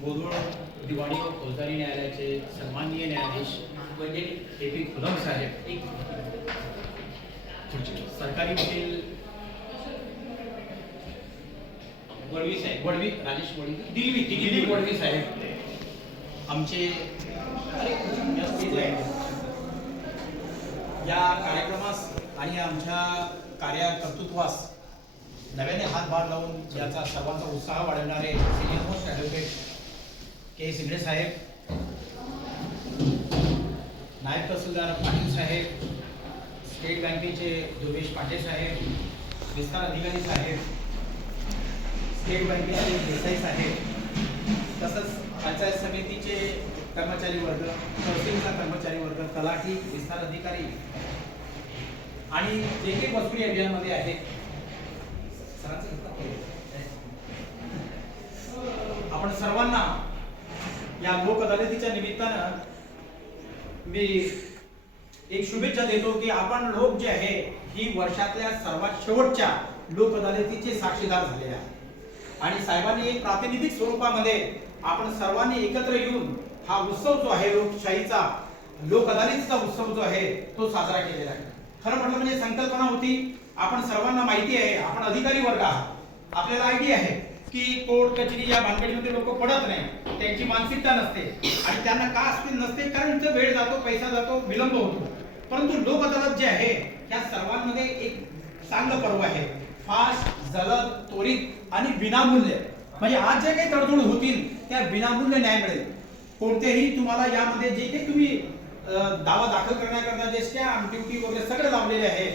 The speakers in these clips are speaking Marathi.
बोदवड दिवाणी व फौजदारी न्यायालयाचे सन्माननीय न्यायाधीश ए.पी. खुलम साहेब, एक सरकारी वकील वडवी साहेब, वडवी राजेश वडवी, दिल्ली वडवी साहेब, आमचे या कार्यक्रमास आणि आमच्या कार्यकर्तृत्वास नव्याने हातभार लावून याचा सर्वांचा उत्साह वाढवणारे सिनियर मोस्ट ॲडव्होकेट के सिंगडे साहेब, नायब तहसीलदार पाटील साहेब, स्टेट बँकेचे दुर्गेश पाटील साहेब, विस्तार अधिकारी साहेब, स्टेट बँकेचे देसाई साहेब, तसंच पंचायत समितीचे कर्मचारी वर्ग, तहसीलचा कर्मचारी वर्ग, तलाठी, विस्तार अधिकारी आणि जे काही वस्तू या अभियानमध्ये आहेत, आपण सर्वांना या लोक अदालतीच्या निमित्तानं मी एक शुभेच्छा देतो की आपण लोक जे आहे ही वर्षातल्या सर्वात शेवटच्या लोक अदालतीचे साक्षीदार झालेले आहे आणि साहेबांनी एक प्रातिनिधिक स्वरूपामध्ये आपण सर्वांनी एकत्र येऊन हा उत्सव जो आहे लोकशाहीचा, लोक अदालतीचा उत्सव जो आहे तो साजरा केलेला आहे. खरं म्हटलं म्हणजे संकल्पना होती, आपण सर्वांना माहिती आहे, आपण अधिकारी वर्ग आहात, आपल्याला आयडिया आहे की कोर्ट कचेरी या भानगडीमध्ये लोक पडत नाही, त्यांची मानसिकता नसते आणि त्यांना का असते नसते, कारण इथं वेळ जातो, पैसा जातो, विलंब होतो. परंतु लोक अदालत जे आहे त्या सर्वांमध्ये एक चांगलं पर्व आहे, फास्ट, जलद, त्वरित आणि विनामूल्य. म्हणजे आज जे काही तडजोड होतील त्या विनामूल्य न्याय मिळेल. कोणतेही तुम्हाला यामध्ये जे काही तुम्ही दावा दाखल करण्याकरता जे स्टॅम्प ड्युटी वगैरे सगळे लावलेले आहे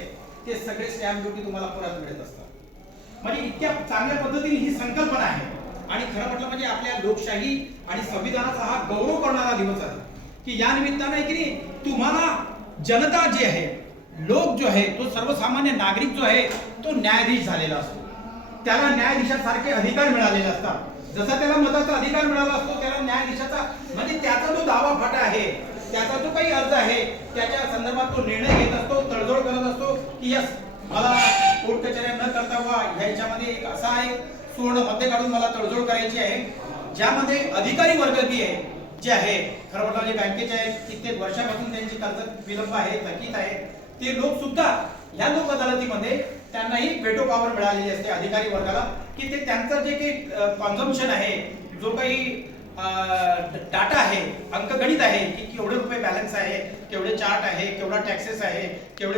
ते सगळे स्टॅम्प ड्युटी तुम्हाला परत मिळत असतात. म्हणजे इतक्या चांगल्या पद्धतीने ही संकल्पना आहे आणि खरं म्हटलं म्हणजे आपल्या लोकशाही आणि संविधानाचा हा गौरव करणारा दिवस आहे की या निमित्ताने की तुम्हाला जनता जी आहे, लोक जो आहे तो सर्वसामान्य नागरिक जो आहे तो न्यायाधीश झालेला असतो, त्याला न्यायाधीशासारखे अधिकार मिळालेले असतात. जसा त्याला मताचा अधिकार मिळाला असतो त्याला न्यायाधीशाचा म्हणजे त्याचा जो दावा फाटा आहे, त्याचा जो काही अर्ज आहे त्याच्या संदर्भात तो निर्णय घेत असतो, तडजोड करत असतो की यस मला कोर्ट कचेऱ्या न करता ह्याच्यामध्ये एक असा आहे सुवर्ण मध्य काढून मला तडजोड करायची आहे, ज्यामध्ये अधिकारी वर्ग बी आहे जे आहे खरं म्हटलं म्हणजे बँकेचे आहेत, कित्येक वर्षापासून त्यांची कर्ज विलंब आहे, थकीत आहे, ते लोक सुद्धा या लोक अदालतीमध्ये त्यांनाही वेटो पॉवर मिळालेली असते अधिकारी वर्गाला की ते त्यांचं जे काही कन्झम्पशन आहे, जो काही डाटा आहे, अंकगणित आहे की केवढे रुपये बॅलन्स आहे, केवढे चार्ट आहे, केवढा टॅक्सेस आहे, केवढे